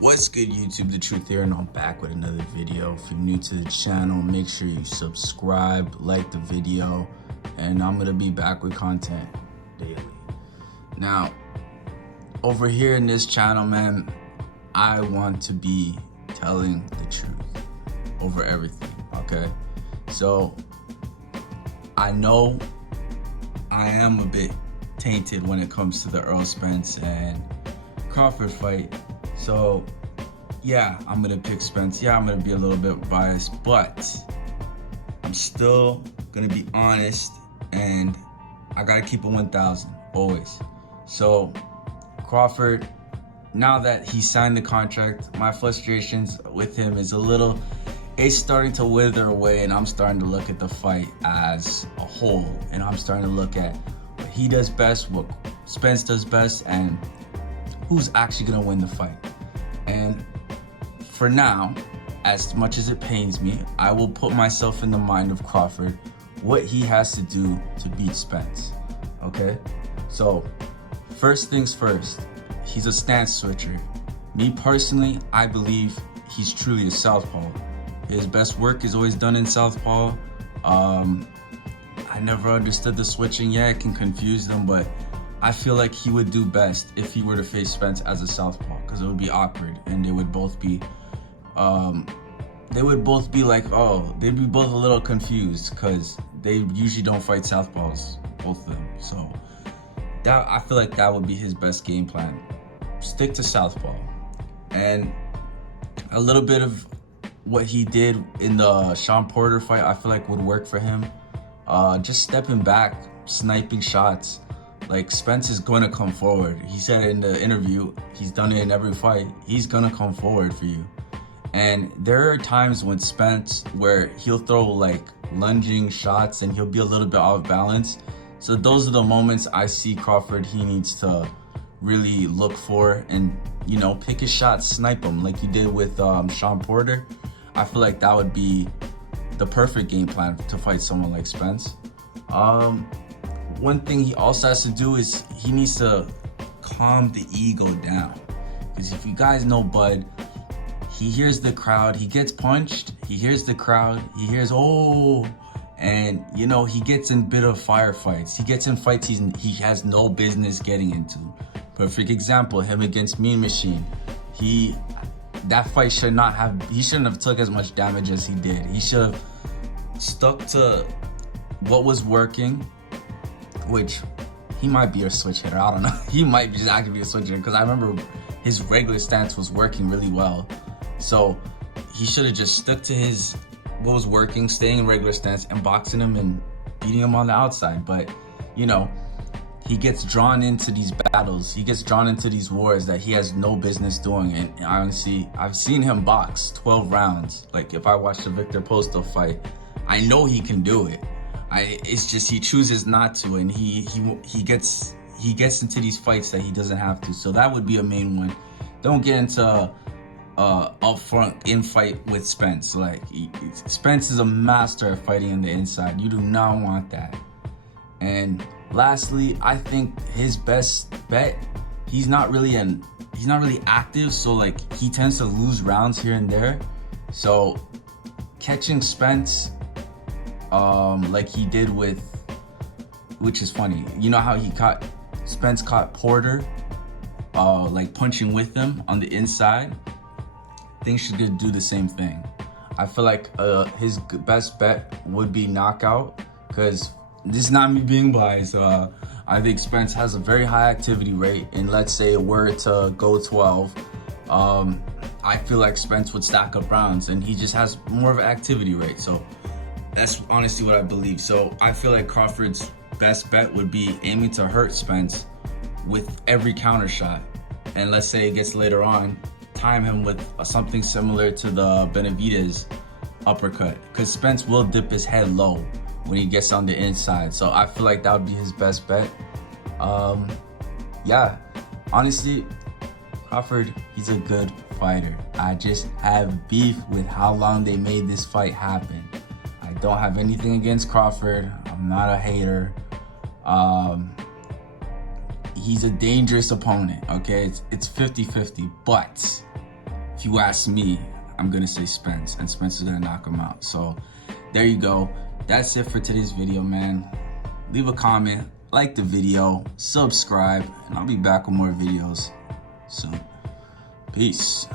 What's good, YouTube? The Truth here, and I'm back with another video. If you're new to the channel, make sure you subscribe, like the video, and I'm gonna be back with content daily. Now, over here in this channel, man, I want to be telling the truth over everything, okay? So, I know I am a bit tainted when it comes to the Earl Spence and Crawford fight. So, yeah, I'm gonna pick Spence. Yeah, I'm gonna be a little bit biased, but I'm still gonna be honest, and I gotta keep it 1,000 always. So, Crawford, now that he signed the contract, my frustrations with him is it's starting to wither away, and I'm starting to look at the fight as a whole, and I'm starting to look at what he does best, what Spence does best, and who's actually gonna win the fight. And for now, as much as it pains me, I will put myself in the mind of Crawford, what he has to do to beat Spence, okay? So, first things first, he's a stance switcher. Me personally, I believe he's truly a southpaw. His best work is always done in southpaw. I never understood the switching. Yeah, it can confuse them, but I feel like he would do best if he were to face Spence as a southpaw, because it would be awkward, and they would both be like, oh, they'd be both a little confused, because they usually don't fight southpaws, both of them. So that, I feel like that would be his best game plan. Stick to southpaw. And a little bit of what he did in the Sean Porter fight, I feel like would work for him. Just stepping back, sniping shots. Like, Spence is gonna come forward. He said in the interview, he's done it in every fight. He's gonna come forward for you. And there are times when Spence, where he'll throw like lunging shots and he'll be a little bit off balance. So those are the moments I see Crawford, he needs to really look for and, you know, pick his shots, snipe them like he did with Sean Porter. I feel like that would be the perfect game plan to fight someone like Spence. One thing he also has to do is he needs to calm the ego down. Because if you guys know Bud, he hears the crowd, he gets punched, he hears the crowd, he hears, oh, and, you know, he gets in bit of firefights. He gets in fights he has no business getting into. Perfect example, him against Mean Machine. That fight he shouldn't have took as much damage as he did. He should have stuck to what was working, which he might be a switch hitter, I don't know. He might just actually be a switch hitter, because I remember his regular stance was working really well. So he should have just stuck to what was working, staying in regular stance and boxing him and beating him on the outside. But, you know, he gets drawn into these battles. He gets drawn into these wars that he has no business doing. And honestly, I've seen him box 12 rounds. Like, if I watch the Victor Postal fight, I know he can do it. It's just he chooses not to, and he gets into these fights that he doesn't have to. So that would be a main one. Don't get into upfront in fight with Spence. Like, Spence is a master at fighting in the inside. You do not want that. And lastly, I think his best bet, he's not really active, so like he tends to lose rounds here and there. So catching Spence like he did which is funny, you know how Spence caught Porter like punching with him on the inside? I think she could do the same thing. I feel like his best bet would be knockout, because this is not me being biased. I think Spence has a very high activity rate, and let's say it were to go 12, I feel like Spence would stack up rounds, and he just has more of an activity rate. So that's honestly what I believe. So I feel like Crawford's best bet would be aiming to hurt Spence with every counter shot. And let's say it gets later on, time him with something similar to the Benavidez uppercut, because Spence will dip his head low when he gets on the inside. So I feel like that would be his best bet. Yeah, honestly, Crawford, he's a good fighter. I just have beef with how long they made this fight happen. I don't have anything against Crawford. I'm not a hater. He's a dangerous opponent, okay? It's 50-50, but if you ask me, I'm gonna say Spence, and Spence is gonna knock him out. So there you go. That's it for today's video, man. Leave a comment, like the video, subscribe, and I'll be back with more videos soon. Peace.